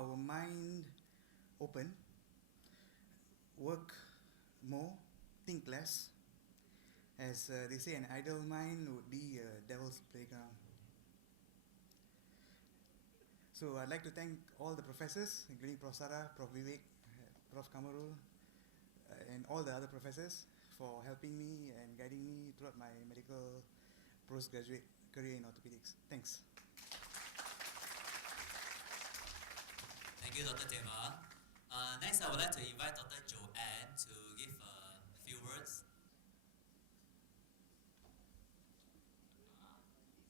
our mind open, work more, think less. As they say, an idle mind would be a devil's playground. So I'd like to thank all the professors, including Prof. Sarah, Prof. Vivek, Prof. Kamarul, and all the other professors for helping me and guiding me throughout my medical postgraduate career in orthopedics. Thanks. Thank you, Dr. Tema. Next, I would like to invite Dr. Joanne to give a few words.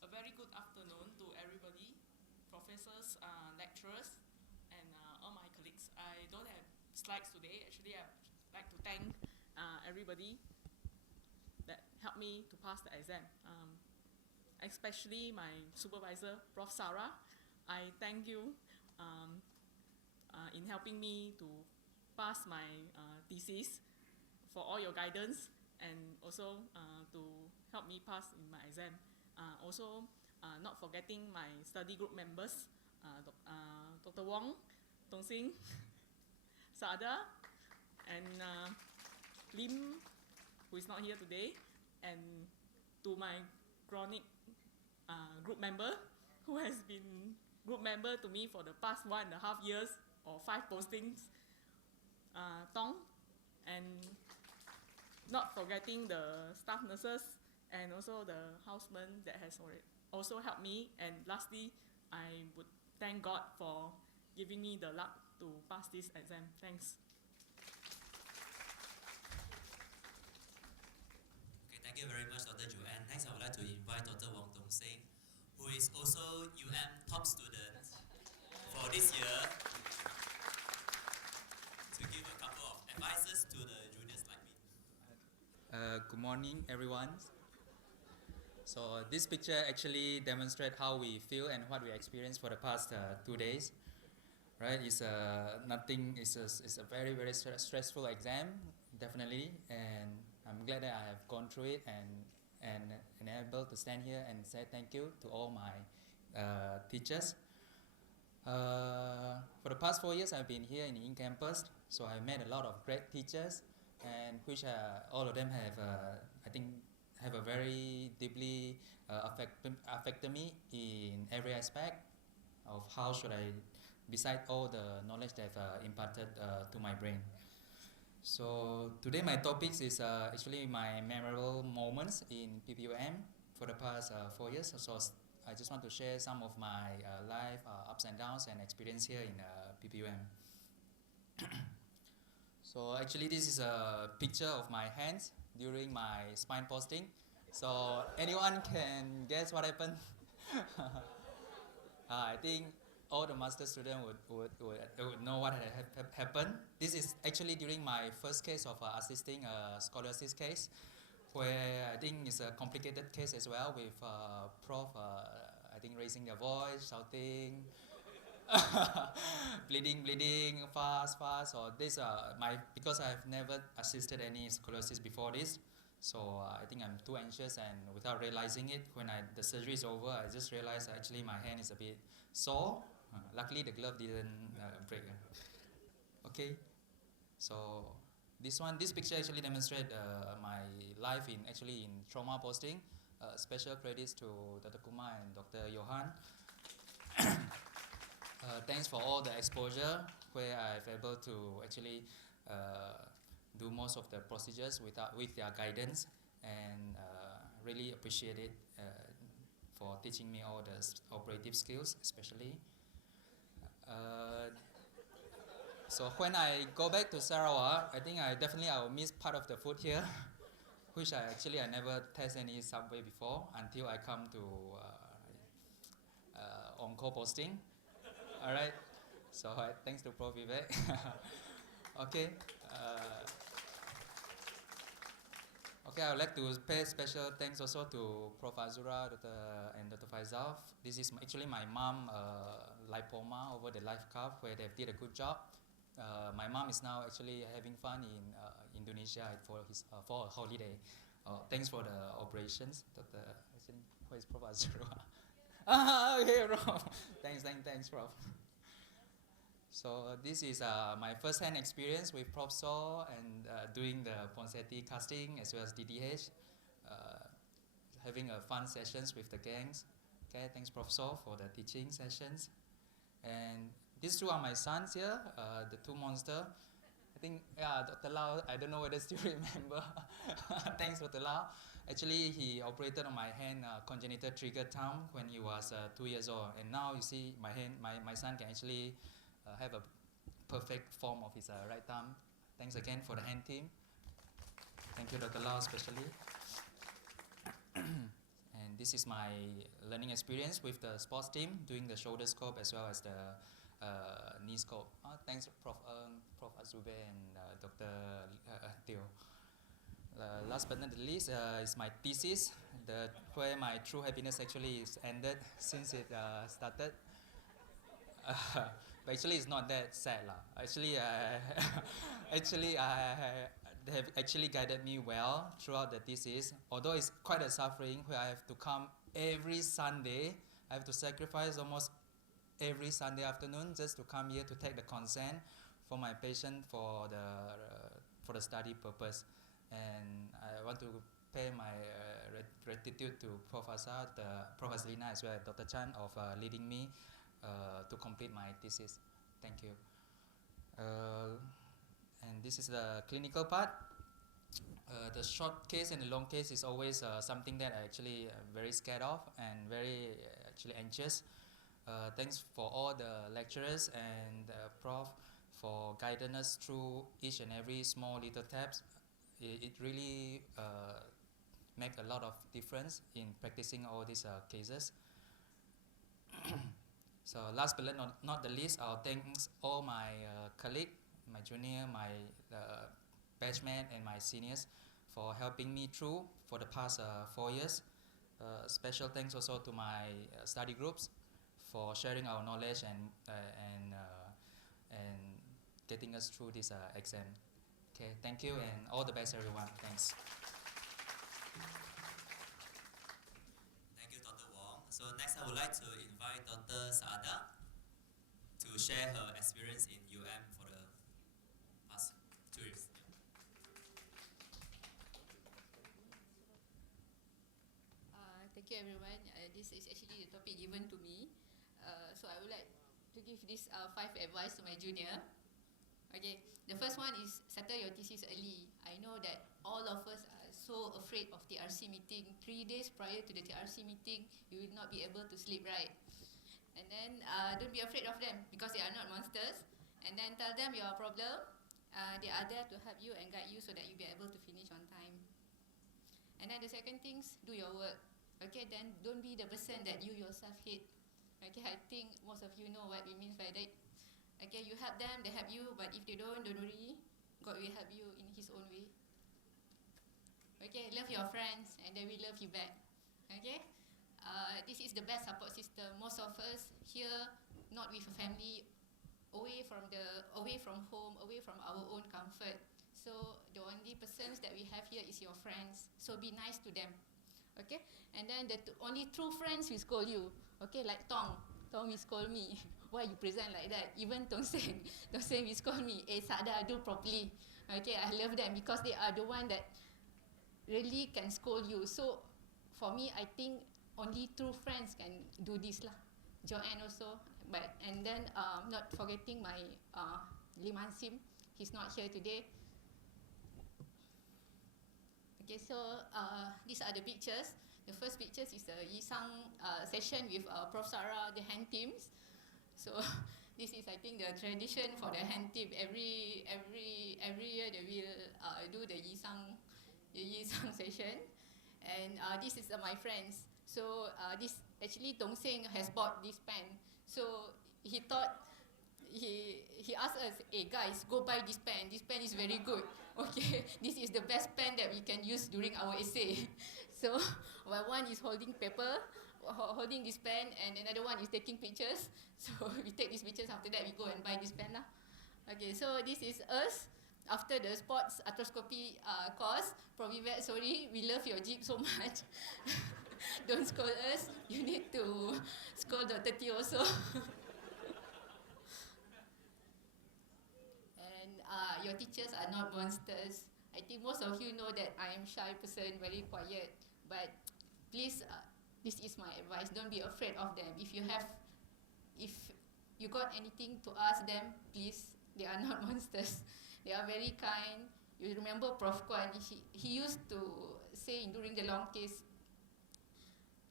A very good afternoon to everybody, professors, lecturers, and all my colleagues. I don't have slides today. Actually, I'd like to thank everybody that helped me to pass the exam, especially my supervisor, Prof. Sarah. I thank you in helping me to pass my thesis, for all your guidance, and also to help me pass in my exam. Also, not forgetting my study group members, Dr. Wong, Tong Sing, Sada, and Lim, who is not here today, and to my chronic group member, who has been group member to me for the past 1.5 years or 5 postings, Tong, and not forgetting the staff nurses and also the houseman that has also helped me. And lastly, I would thank God for giving me the luck to pass this exam. Thanks. Okay, thank you very much, Dr. Joanne. Next, I would like to invite Dr. Wong Tong Seng, who is also top student for this year, to give a couple of advices to the juniors like me. Good morning, everyone. So this picture actually demonstrates how we feel and what we experienced for the past 2 days. Right? It's a very very stressful exam, definitely, and I'm glad that I have gone through it and able to stand here and say thank you to all my teachers. For the past 4 years, I've been here in campus, so I met a lot of great teachers, and which all of them have, I think, have a very deeply affected me in every aspect of how should I, beside all the knowledge they've imparted to my brain. So today my topics is actually my memorable moments in PPUM for the past 4 years. So I just want to share some of my life ups and downs and experience here in PPUM. So actually this is a picture of my hands during my spine posting. So anyone can guess what happened? I think all the master students would know what had happened. This is actually during my first case of assisting a scoliosis case, where I think it's a complicated case as well, with prof, I think, raising their voice, shouting, bleeding, fast. So this because I've never assisted any scoliosis before this, so I think I'm too anxious, and without realizing it, when the surgery is over, I just realized actually my hand is a bit sore. Luckily the glove didn't break. Okay, so this picture actually demonstrates my life in trauma posting. Special credits to Dr. Kumar and Dr. Johan. Thanks for all the exposure, where I've able to actually do most of the procedures with their guidance, and really appreciate it for teaching me all the operative skills, especially. So when I go back to Sarawak, I think I will miss part of the food here, which I never test any Subway before until I come to on-call posting. All right. So thanks to Prof. Vivek. Okay. Okay, I would like to pay special thanks also to Prof. Azura and Dr. Faisal. This is actually my mom lipoma over the life cup, where they did a good job. My mom is now actually having fun in Indonesia for a holiday. Thanks for the operations. Where is Prof. Azura? Okay, Prof. Thanks, Prof. So this is my first-hand experience with Prof. Saw and doing the Ponseti casting as well as DDH, having a fun sessions with the gangs. Okay, thanks Prof. Saw for the teaching sessions. And these two are my sons here, the two monster. I think, yeah, Dr. Lau, I don't know whether still remember. Thanks, Dr. Lau. Actually, he operated on my hand congenital trigger thumb when he was 2 years old. And now you see my hand, my son can actually have a perfect form of his right thumb. Thanks again for the hand team. Thank you, Dr. Lau, especially. And this is my learning experience with the sports team, doing the shoulder scope as well as the knee scope. Thanks, Prof. Prof. Azube and Dr. Teo. Last but not the least is my thesis, where my true happiness actually is ended since it started. But actually, it's not that sad lah. Actually, they have actually guided me well throughout the thesis. Although it's quite a suffering where I have to come every Sunday. I have to sacrifice almost every Sunday afternoon just to come here to take the consent for my patient for the study purpose. And I want to pay my gratitude to Prof. Azad, Prof. Azlina as well as Dr. Chan of leading me to complete my thesis. Thank you. And this is the clinical part. The short case and the long case is always something that I actually very scared of and very actually anxious. Thanks for all the lecturers and Prof for guiding us through each and every small little steps. It really make a lot of difference in practicing all these cases. So last but not the least, I'll thank all my colleagues, my junior, my batchmate and my seniors for helping me through for the past 4 years. Special thanks also to my study groups for sharing our knowledge and getting us through this exam. Okay, thank you and all the best everyone. Thanks. Thank you, Dr. Wong. So next I would like to invite Dr. Saada to share her experience in UM for the past 2 years. Thank you everyone. This is actually the topic given to me. So I would like to give this 5 advice to my junior. Okay, the first one is settle your thesis early. I know that all of us are so afraid of TRC meeting. 3 days prior to the TRC meeting, you will not be able to sleep right. And then don't be afraid of them because they are not monsters. And then tell them your problem. They are there to help you and guide you so that you'll be able to finish on time. And then the second thing, do your work. Okay, then don't be the person that you yourself hate. Okay, I think most of you know what we mean by that. Okay, you help them, they help you, but if they don't worry, God will help you in His own way. Okay, love your friends and they will love you back. Okay, this is the best support system. Most of us here, not with a family, away from home, away from our own comfort. So the only persons that we have here is your friends. So be nice to them. Okay, and then the only true friends will scold you. Okay, like Tong will scold me. Why you present like that? Even Tong Seng will scold me. Sada, do properly. Okay, I love them because they are the one that really can scold you. So for me, I think only true friends can do this lah. Joanne also, and then not forgetting my Liman Sim. He's not here today. Okay, so these are the pictures. The first pictures is the Yisang session with Prof. Sarah, the hand teams. So this is, I think, the tradition for the hand team. Every year they will do the Yisang session. And this is my friends. So this actually Dong Seng has bought this pen. So he thought he asked us, hey guys, go buy this pen. This pen is very good. Okay, this is the best pen that we can use during our essay. So while one is holding paper, holding this pen, and another one is taking pictures. So we take these pictures, after that we go and buy this pen lah. Okay, so this is us after the sports arthroscopy course. Probably sorry, we love your jeep so much. Don't scold us, you need to scold Dr. T also. your teachers are not monsters. I think most of you know that I am shy person, very quiet. But please, this is my advice. Don't be afraid of them. If you got anything to ask them, please. They are not monsters. They are very kind. You remember Prof. Kwan? He used to say during the long case.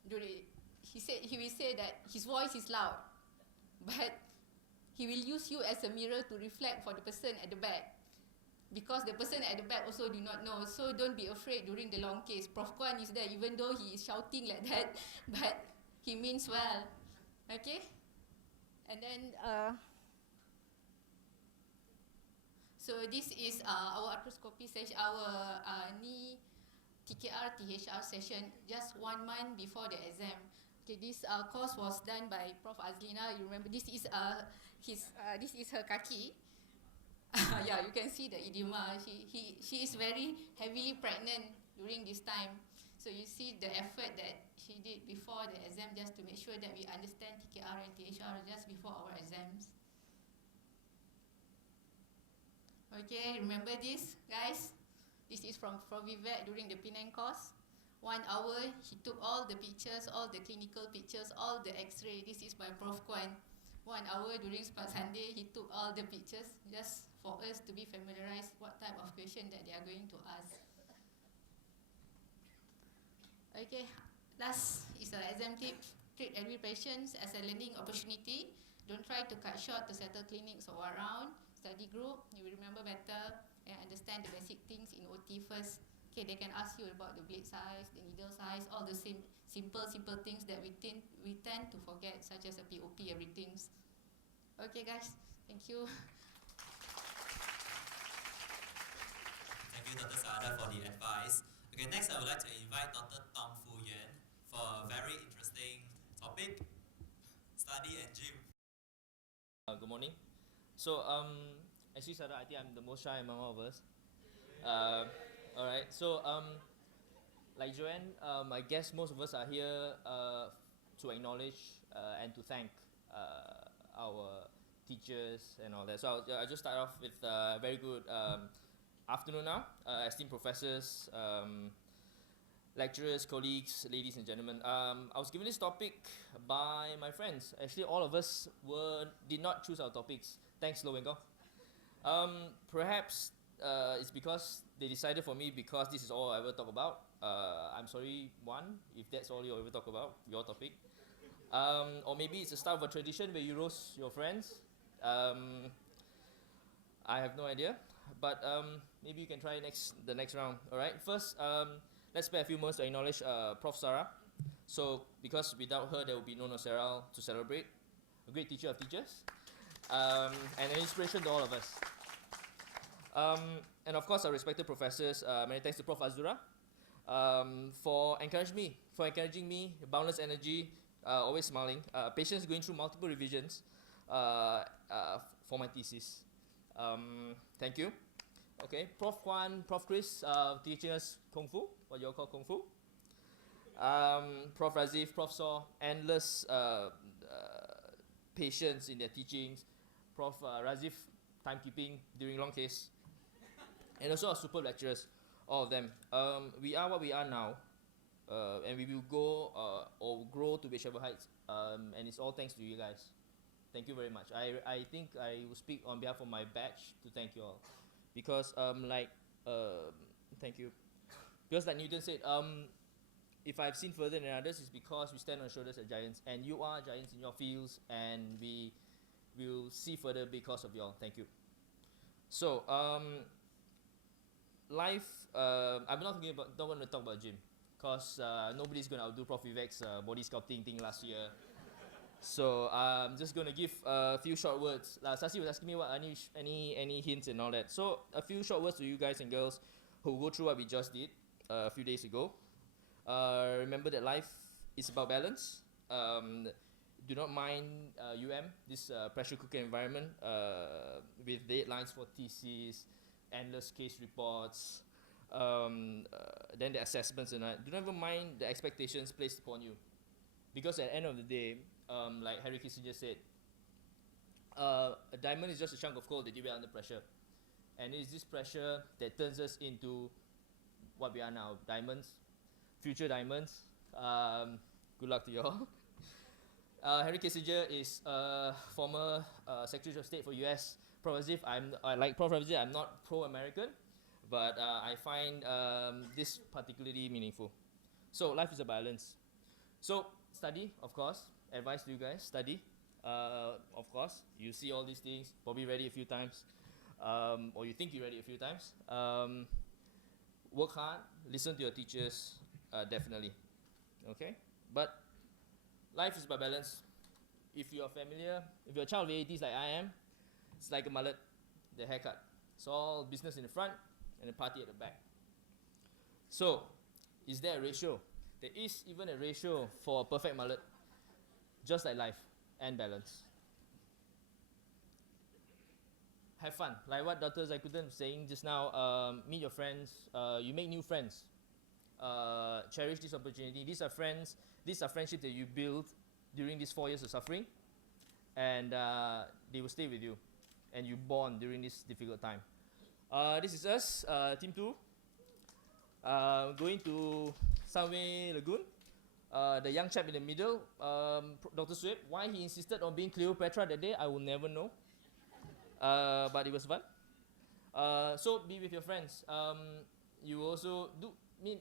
He will say that his voice is loud, but he will use you as a mirror to reflect for the person at the back, because the person at the back also do not know. So don't be afraid during the long case. Prof. Kwan is there, even though he is shouting like that, but he means well. Okay? And then, so this is our arthroscopy session, our knee TKR, THR session, just 1 month before the exam. Okay, this course was done by Prof. Azlina. You remember, this is her kaki. Yeah, you can see the edema. She is very heavily pregnant during this time. So you see the effort that she did before the exam, just to make sure that we understand TKR and THR just before our exams. Okay, remember this, guys? This is from Provivet during the Penang course. 1 hour, he took all the pictures, all the clinical pictures, all the x-ray. This is by Prof. Kwan. 1 hour during Sunday, he took all the pictures just for us to be familiarized what type of question that they are going to ask. Okay, last is an exam tip. Treat every patient as a learning opportunity. Don't try to cut short to settle clinics or around. Study group, you will remember better and understand the basic things in OT first. Okay, they can ask you about the blade size, the needle size, all the simple things that we tend to forget, such as a POP, everything. Okay, guys, thank you. Thank you, Dr. Saada, for the advice. Okay, next I would like to invite Dr. Tong Fu Yuan for a very interesting topic, study and gym. Good morning. So, as you said, I think I'm the most shy among all of us. All right. So, like Joanne, I guess most of us are here to acknowledge and to thank our teachers and all that. So, I'll just start off with a very good afternoon now, esteemed professors, lecturers, colleagues, ladies and gentlemen. I was given this topic by my friends. Actually, all of us did not choose our topics. Thanks, Lo Wengkong. Perhaps it's because they decided for me, because this is all I ever talk about. I'm sorry, one, if that's all you ever talk about, your topic. Or maybe it's the start of a tradition where you roast your friends. I have no idea. But maybe you can try the next round. All right. First, let's spend a few moments to acknowledge Prof. Sarah. So, because without her, there will be no NOCERAL to celebrate. A great teacher of teachers. And an inspiration to all of us. And of course, our respected professors. Many thanks to Prof. Azura for encouraging me, boundless energy, always smiling, patience going through multiple revisions for my thesis. Thank you. Okay, Prof. Kwan, Prof. Chris, teaching us Kung Fu, what you all call Kung Fu. Prof. Razif, Prof. Saw, endless patience in their teachings. Prof. Razif, timekeeping during long case. And also our superb lecturers, all of them. We are what we are now, and we will go or grow to whichever heights. And it's all thanks to you guys. Thank you very much. I think I will speak on behalf of my batch to thank you all. Because thank you. Because like Newton said, if I've seen further than others, it's because we stand on the shoulders of giants. And you are giants in your fields, and we will see further because of you all. Thank you. So, life, I'm not going to talk about gym. Because nobody's going to outdo Prof. Vivek's body sculpting thing last year. So I'm just going to give a few short words. Sasi was asking me what any hints and all that. So a few short words to you guys and girls who go through what we just did a few days ago. Remember that life is about balance. Do not mind this pressure cooker environment with deadlines for theses, endless case reports, then the assessments and that. Do not even mind the expectations placed upon you. Because at the end of the day, like Harry Kissinger said, a diamond is just a chunk of coal that you wear under pressure. And it's this pressure that turns us into what we are now, diamonds, future diamonds. Good luck to you all. Henry Kissinger is a former Secretary of State for US. Like Prof. I'm not pro-American, but I find this particularly meaningful. So life is a balance. So study, of course. Advice to you guys, study. Of course, you see all these things, probably read it a few times, or you think you read it a few times. Work hard, listen to your teachers, definitely. Okay? But life is about balance. If you're familiar, if you're a child of the 80s like I am, it's like a mullet, the haircut. It's all business in the front and a party at the back. So, is there a ratio? There is even a ratio for a perfect mullet, just like life and balance. Have fun, like what Dr. Zaikuddin was saying just now. Meet your friends, you make new friends. Cherish this opportunity. These are friendships that you build during these 4 years of suffering, and they will stay with you, and you bond during this difficult time. This is us, Team 2, going to Sunway Lagoon. The young chap in the middle, Dr. Sweep, why he insisted on being Cleopatra that day, I will never know. But it was fun. So be with your friends. You also do.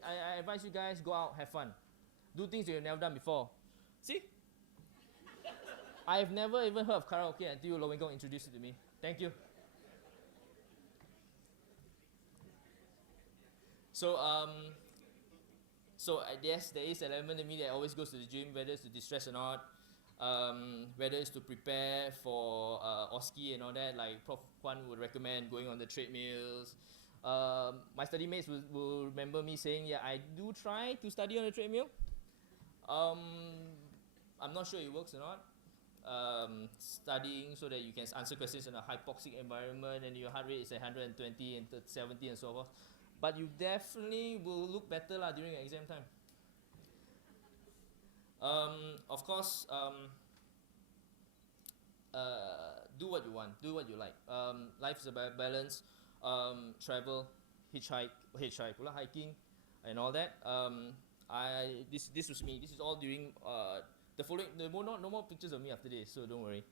I advise you guys, go out, have fun, do things that you've never done before. See, I've never even heard of karaoke until Low Wing introduced it to me. Thank you. So yes, there is an element in me that always goes to the gym, whether it's to distress or not. Whether it's to prepare for OSCE and all that, like Prof. Kwan would recommend going on the treadmills. My study mates will remember me saying, yeah, I do try to study on a treadmill. I'm not sure it works or not. Studying so that you can answer questions in a hypoxic environment and your heart rate is at 120 and 70 and so forth. But you definitely will look better during exam time. Of course, do what you want, do what you like. Life is about balance. Travel, hiking, and all that. This was me. This is all during no more pictures of me after this, so don't worry.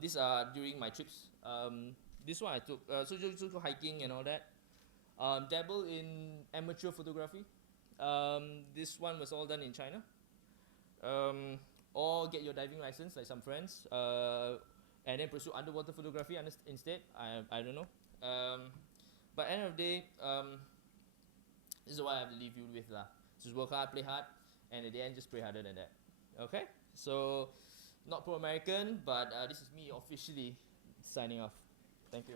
These are during my trips. This one I took. So hiking and all that. Dabble in amateur photography. This one was all done in China. Or get your diving license like some friends, and then pursue underwater photography instead. I don't know. But end of the day, this is what I have to leave you with Just work hard, play hard, and at the end just pray harder than that. Okay? So, not pro-American, but this is me officially signing off. Thank you.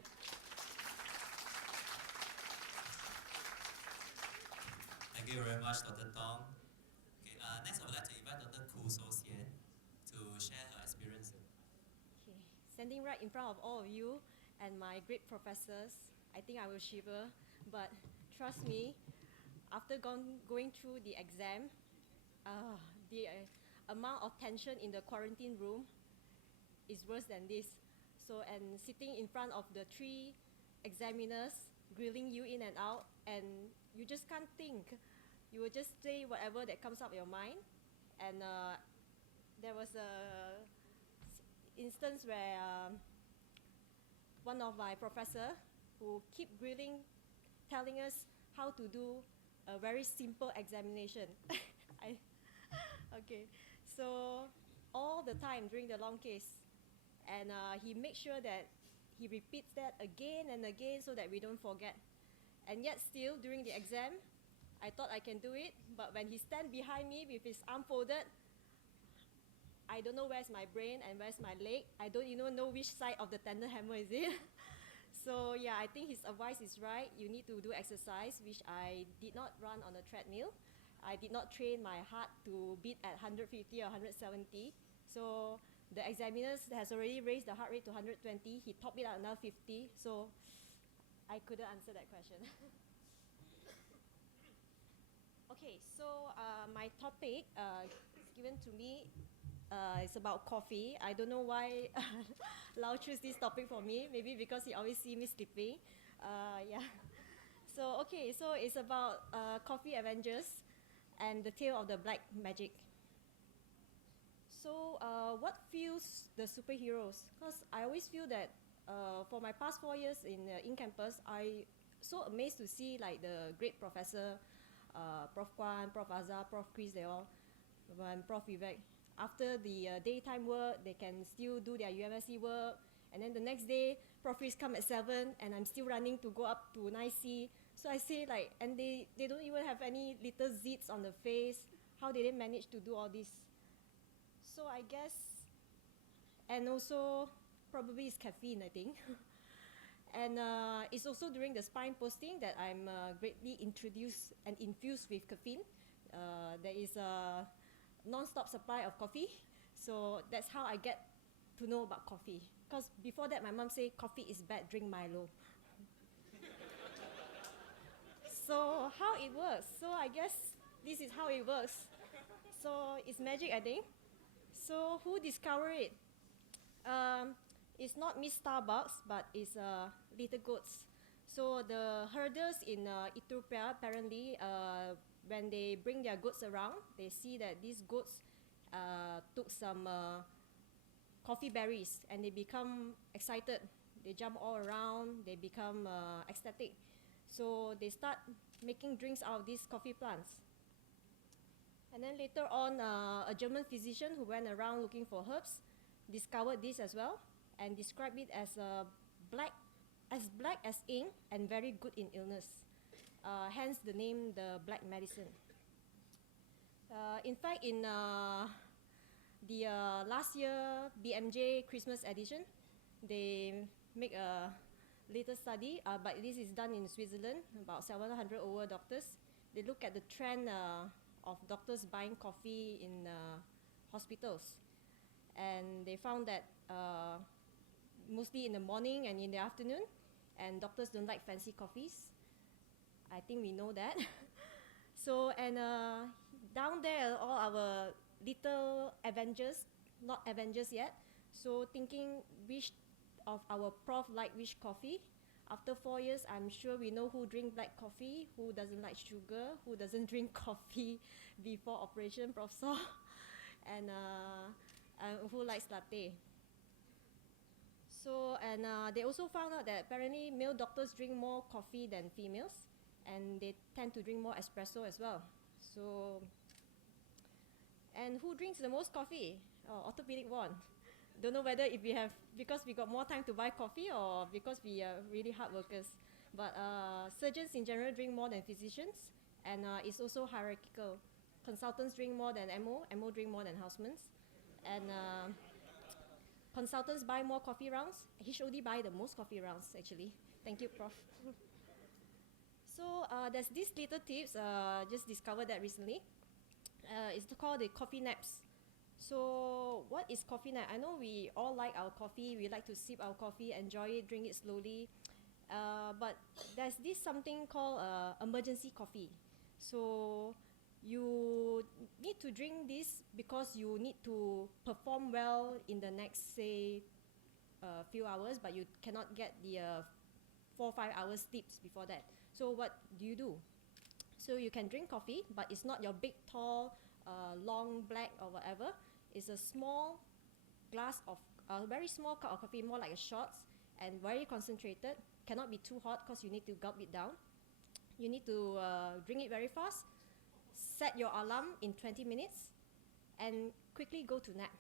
Thank you very much, Dr. Tong. Okay, next I would like to invite Dr. Khoo So Sien to share her experience. Okay. Standing right in front of all of you and my great professors, I think I will shiver. But trust me, after going through the exam, the amount of tension in the quarantine room is worse than this. So, and sitting in front of the 3 examiners grilling you in and out, and you just can't think. You will just say whatever that comes up your mind. And there was a instance where one of my professor who keep grilling, telling us how to do a very simple examination. Okay, so all the time during the long case, and he makes sure that he repeats that again and again so that we don't forget. And yet still during the exam, I thought I can do it, but when he stand behind me with his arm folded, I don't know where's my brain and where's my leg. I don't even know which side of the tender hammer is it. So yeah, I think his advice is right. You need to do exercise, which I did not run on a treadmill. I did not train my heart to beat at 150 or 170. So the examiners has already raised the heart rate to 120. He topped it at another 50. So I couldn't answer that question. Okay, so my topic is given to me It's about coffee. I don't know why Lau chose this topic for me. Maybe because he always see me sleeping. Yeah. So okay, so it's about Coffee Avengers and the tale of the black magic. So what fuels the superheroes? Because I always feel that for my past 4 years in campus, I so amazed to see like the great professor, Prof. Kwan, Prof. Azhar, Prof. Chris, they all, and Prof. Vivek. After the daytime work, they can still do their UMSC work, and then the next day, Prof. Chris come at 7, and I'm still running to go up to 9C. So I say like, and they don't even have any little zits on the face. How did they manage to do all this? So I guess, and also probably it's caffeine, I think. And it's also during the spine posting that I'm greatly introduced and infused with caffeine. There is a non-stop supply of coffee, so that's how I get to know about coffee. Because before that, my mom said coffee is bad, drink Milo. So how it works? So I guess this is how it works. So it's magic, I think. So who discovered it? It's not Miss Starbucks, but it's Little Goats. So the herders in Ethiopia, apparently, when they bring their goats around, they see that these goats took some coffee berries and they become excited. They jump all around, they become ecstatic. So they start making drinks out of these coffee plants. And then later on, a German physician who went around looking for herbs discovered this as well and described it as black as ink and very good in illness. Hence the name, the black medicine. In fact, in the last year BMJ Christmas edition, they make a little study, but this is done in Switzerland, about 700 over doctors. They look at the trend of doctors buying coffee in hospitals. And they found that mostly in the morning and in the afternoon, and doctors don't like fancy coffees. I think we know that. So, and down there are all our little Avengers, not Avengers yet. So thinking which of our prof like which coffee. After 4 years, I'm sure we know who drink black coffee, who doesn't like sugar, who doesn't drink coffee before operation, Prof. Saw, and who likes latte. So, and they also found out that apparently male doctors drink more coffee than females, and they tend to drink more espresso as well. So, and who drinks the most coffee? Oh, orthopedic one. Don't know whether if we have, because we got more time to buy coffee or because we are really hard workers. But surgeons in general drink more than physicians, and it's also hierarchical. Consultants drink more than MO drink more than housemans. And consultants buy more coffee rounds. HOD buy the most coffee rounds, actually. Thank you, Prof. So there's these little tips, just discovered that recently. It's called the coffee naps. So what is coffee nap? I know we all like our coffee, we like to sip our coffee, enjoy it, drink it slowly. But there's this something called emergency coffee. So you need to drink this because you need to perform well in the next, say, few hours, but you cannot get the 4 or 5 hours sleeps before that. So what do? So you can drink coffee, but it's not your big, tall, long black or whatever. It's a small glass of, a very small cup of coffee, more like a shot, and very concentrated. Cannot be too hot because you need to gulp it down. You need to drink it very fast. Set your alarm in 20 minutes and quickly go to nap.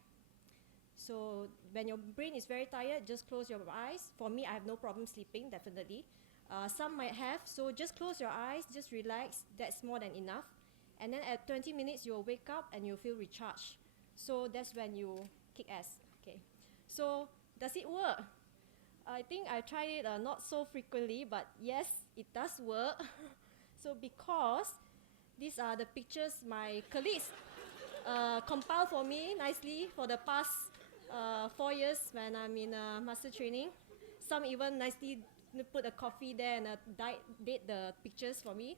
So when your brain is very tired, just close your eyes. For me, I have no problem sleeping, definitely. Some might have, so just close your eyes, just relax. That's more than enough. And then at 20 minutes, you'll wake up and you'll feel recharged. So that's when you kick ass. Okay. So does it work? I think I tried it not so frequently, but yes, it does work. So because these are the pictures my colleagues compiled for me nicely for the past 4 years when I'm in master training. Some even nicely put a coffee there and date the pictures for me.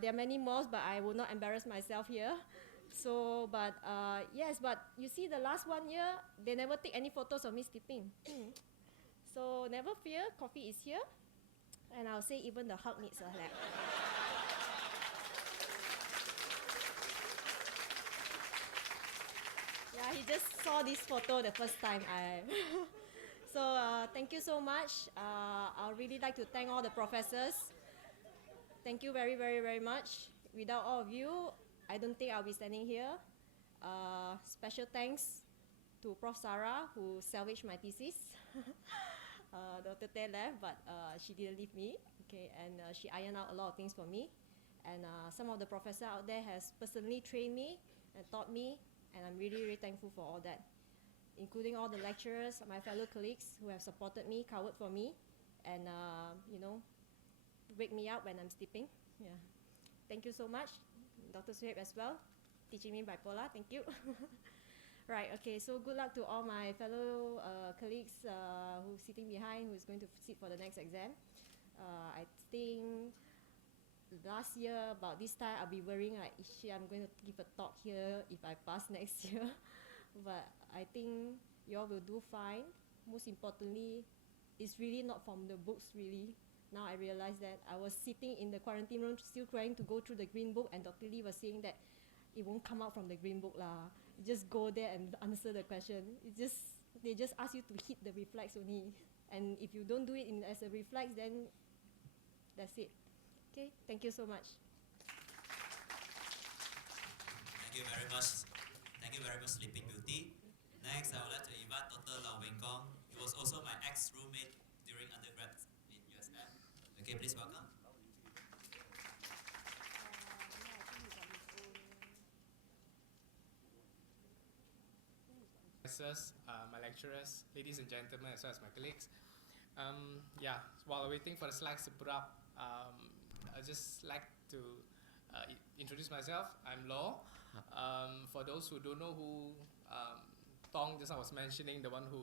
There are many more, but I will not embarrass myself here. So, but yes, but you see, the last 1 year, they never take any photos of me sleeping. So never fear, coffee is here, and I'll say even the hug needs a lap. Yeah, he just saw this photo the first time. So thank you so much. I really like to thank all the professors. Thank you very, very, very much. Without all of you, I don't think I'll be standing here. Special thanks to Prof. Sarah, who salvaged my thesis. Dr. Tay left, but she didn't leave me. Okay, and she ironed out a lot of things for me. And some of the professors out there has personally trained me and taught me, and I'm really, really thankful for all that, including all the lecturers, my fellow colleagues who have supported me, covered for me, and wake me up when I'm sleeping. Yeah. Thank you so much. Dr. Suhaib as well, teaching me bipolar. Thank you. Right, okay, so good luck to all my fellow colleagues who's sitting behind, who's going to sit for the next exam. I think last year, about this time, I'll be worrying like, shit, I'm going to give a talk here if I pass next year. But I think you all will do fine. Most importantly, it's really not from the books, really. Now I realize that I was sitting in the quarantine room still trying to go through the green book, and Dr. Lee was saying that it won't come out from the green book lah. You just go there and answer the question. They just ask you to hit the reflex only. And if you don't do it as a reflex, then that's it. Okay, thank you so much. Thank you very much. Thank you very much, Sleeping Beauty. Next, I would like to invite Dr. Lau Weng Kong. He was also my ex-roommate during undergrad in USM. Okay, please welcome. My lecturers, ladies and gentlemen, as well as my colleagues. Yeah, while waiting for the slides to put up, I'd just like to introduce myself. I'm Law. For those who don't know who Tong just I was mentioning, the one who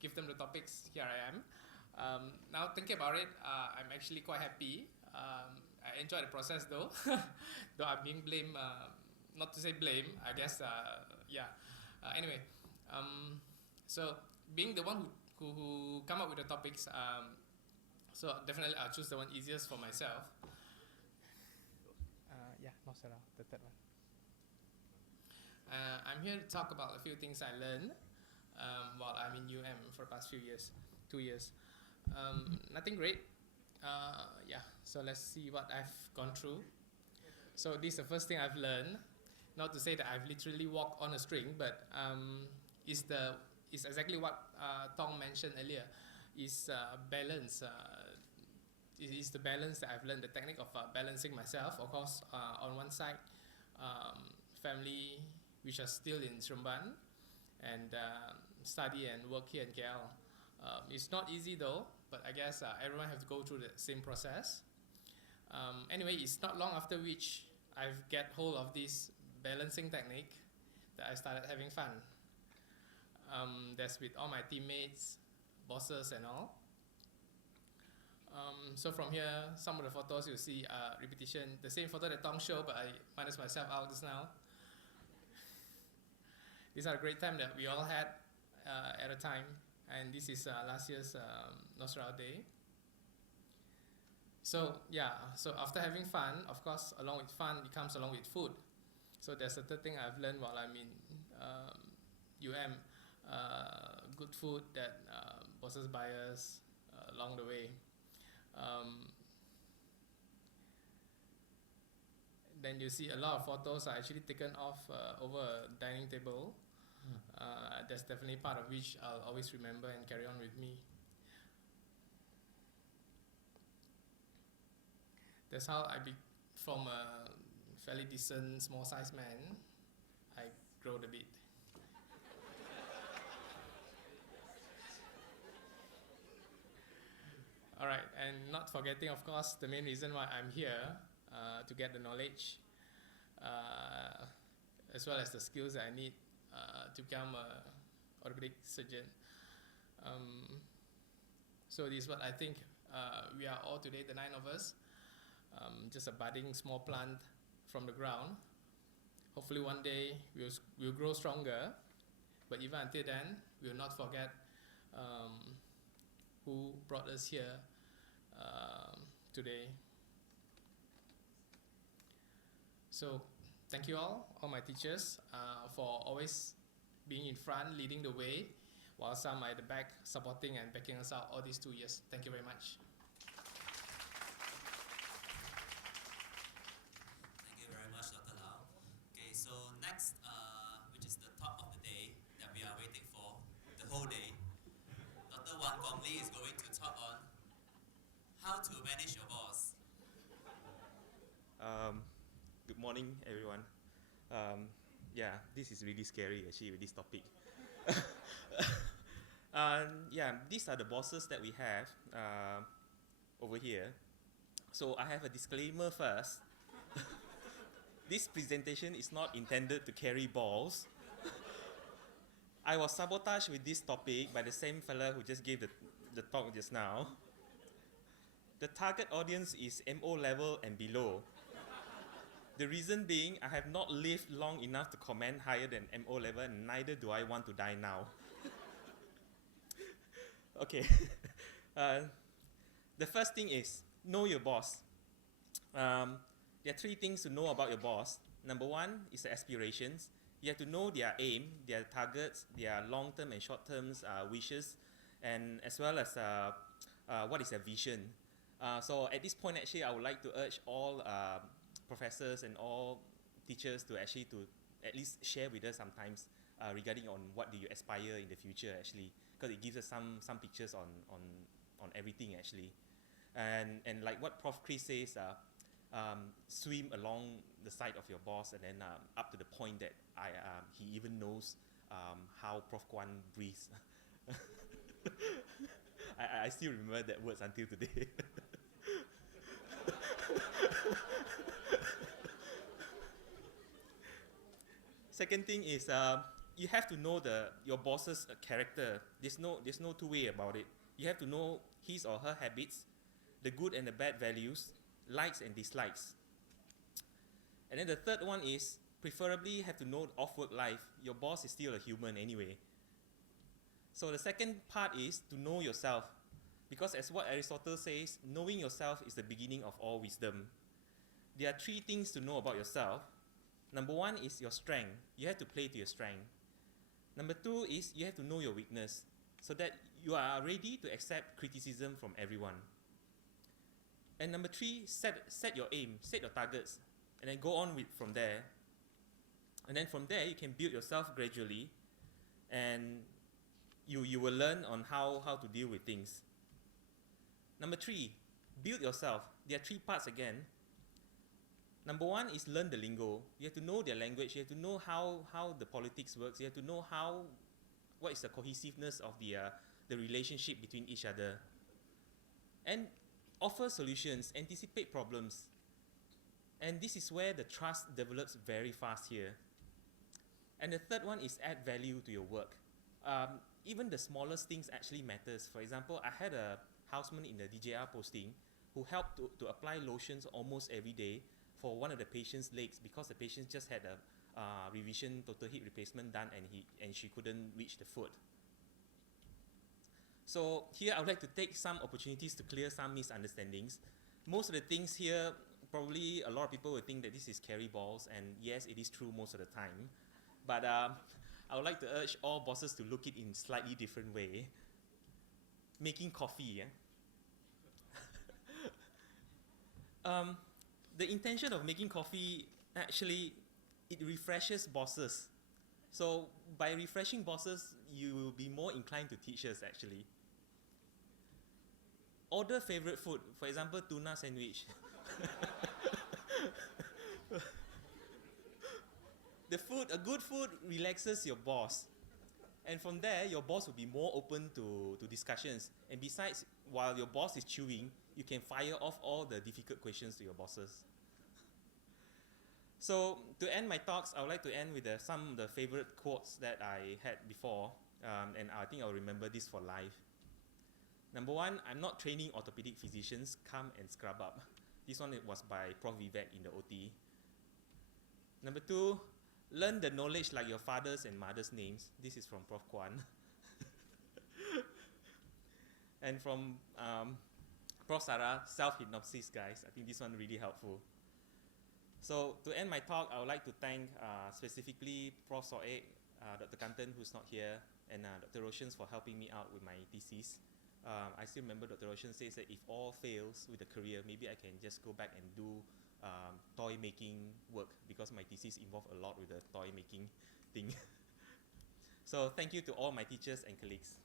give them the topics, here I am. Now thinking about it, I'm actually quite happy. I enjoy the process though, though I'm being blamed, not to say blame, I guess, yeah. Anyway, so being the one who come up with the topics, so definitely I'll choose the one easiest for myself. Yeah, NOCERAL, the third one. I'm here to talk about a few things I learned while I'm in for the past few years, 2 years. Nothing great. Yeah, so let's see what I've gone through. So this is the first thing I've learned. Not to say that I've literally walked on a string, but it's exactly what Tong mentioned earlier. Is balance. It is the balance that I've learned, the technique of balancing myself. Of course, on one side, family, which are still in Seremban, and study and work here in KL. It's not easy though, but I guess everyone has to go through the same process. Anyway, it's not long after which I've get hold of this balancing technique that I started having fun. That's with all my teammates, bosses and all. So from here, some of the photos you'll see repetition. The same photo that Tong showed, but I minus myself out just now. These are a great time that we all had at a time, and this is last year's NOCERAL day. So yeah, so after having fun, of course, along with fun, it comes along with food. So that's the third thing I've learned while I'm in good food that bosses buy us along the way. Then you see a lot of photos are actually taken off over a dining table. That's definitely part of which I'll always remember and carry on with me. That's how from a fairly decent small sized man, I growed a bit. Alright, and not forgetting, of course, the main reason why I'm here, to get the knowledge, as well as the skills that I need to become an orthopedic surgeon. So this is what I think we are all today, the 9 of us, just a budding small plant from the ground, Hopefully one day we'll grow stronger. But even until then, we'll not forget who brought us here today. So thank you all my teachers, for always being in front, leading the way, while some are at the back supporting and backing us out all these 2 years. Thank you very much. Thank you very much, Dr. Lau. Okay, so next, which is the top of the day that we are waiting for the whole day, Dr. Wan Gong Lee is going to talk on how to manage your boss. Good morning, everyone. Yeah, this is really scary actually with this topic. Yeah, these are the bosses that we have over here. So I have a disclaimer first. This presentation is not intended to carry balls. I was sabotaged with this topic by the same fella who just gave the talk just now. The target audience is MO level and below. The reason being, I have not lived long enough to comment higher than MO level, and neither do I want to die now. Okay. The first thing is, know your boss. There are 3 things to know about your boss. Number 1 is the aspirations. You have to know their aim, their targets, their long-term and short-term wishes, and as well as what is their vision. So at this point, actually, I would like to urge all professors and all teachers to actually to at least share with us sometimes regarding on what do you aspire in the future actually, because it gives us some pictures on everything actually. And like what Prof. Chris says, swim along the side of your boss, and then up to the point that he even knows how Prof. Kwan breathes. I still remember that words until today. Second thing is you have to know your boss's character. There's no two way about it. You have to know his or her habits, the good and the bad values, likes and dislikes. And then the third one is preferably have to know off-work life. Your boss is still a human anyway. So the second part is to know yourself, because as what Aristotle says, knowing yourself is the beginning of all wisdom. There are 3 things to know about yourself. Number 1 is your strength. You have to play to your strength. Number 2 is you have to know your weakness, so that you are ready to accept criticism from everyone. And number 3, set your aim, set your targets, and then go on from there. And then from there, you can build yourself gradually, and you will learn on how to deal with things. Number 3, build yourself. There are 3 parts again. Number 1 is learn the lingo. You have to know their language. You have to know how the politics works. You have to know what is the cohesiveness of the relationship between each other. And offer solutions, anticipate problems. And this is where the trust develops very fast here. And the third one is add value to your work. Even the smallest things actually matters. For example, I had a houseman in the DJR posting who helped to apply lotions almost every day for one of the patient's legs, because the patient just had a revision total hip replacement done, and she couldn't reach the foot. So here I would like to take some opportunities to clear some misunderstandings. Most of the things here, probably a lot of people will think that this is carry balls, and yes, it is true most of the time. But I would like to urge all bosses to look it in slightly different way. Making coffee. The intention of making coffee, actually, it refreshes bosses. So by refreshing bosses, you will be more inclined to teach us actually. Order favorite food, for example, tuna sandwich. A good food relaxes your boss. And from there, your boss will be more open to discussions. And besides, while your boss is chewing, you can fire off all the difficult questions to your bosses. So to end my talks, I would like to end with some of the favorite quotes that I had before, and I think I'll remember this for life. Number 1, I'm not training orthopedic physicians, come and scrub up. This one was by Prof. Vivek in the OT. Number 2, Learn the knowledge like your father's and mother's names. This is from Prof. Kwan. And from Prof. Sarah, self-hypnosis, guys. I think this one really helpful. So to end my talk, I would like to thank specifically Prof. Soek, Dr. Kantan, who's not here, and Dr. Roshan for helping me out with my thesis. I still remember Dr. Roshan says that if all fails with a career, maybe I can just go back and do toy making work, because my thesis involved a lot with the toy making thing. So thank you to all my teachers and colleagues.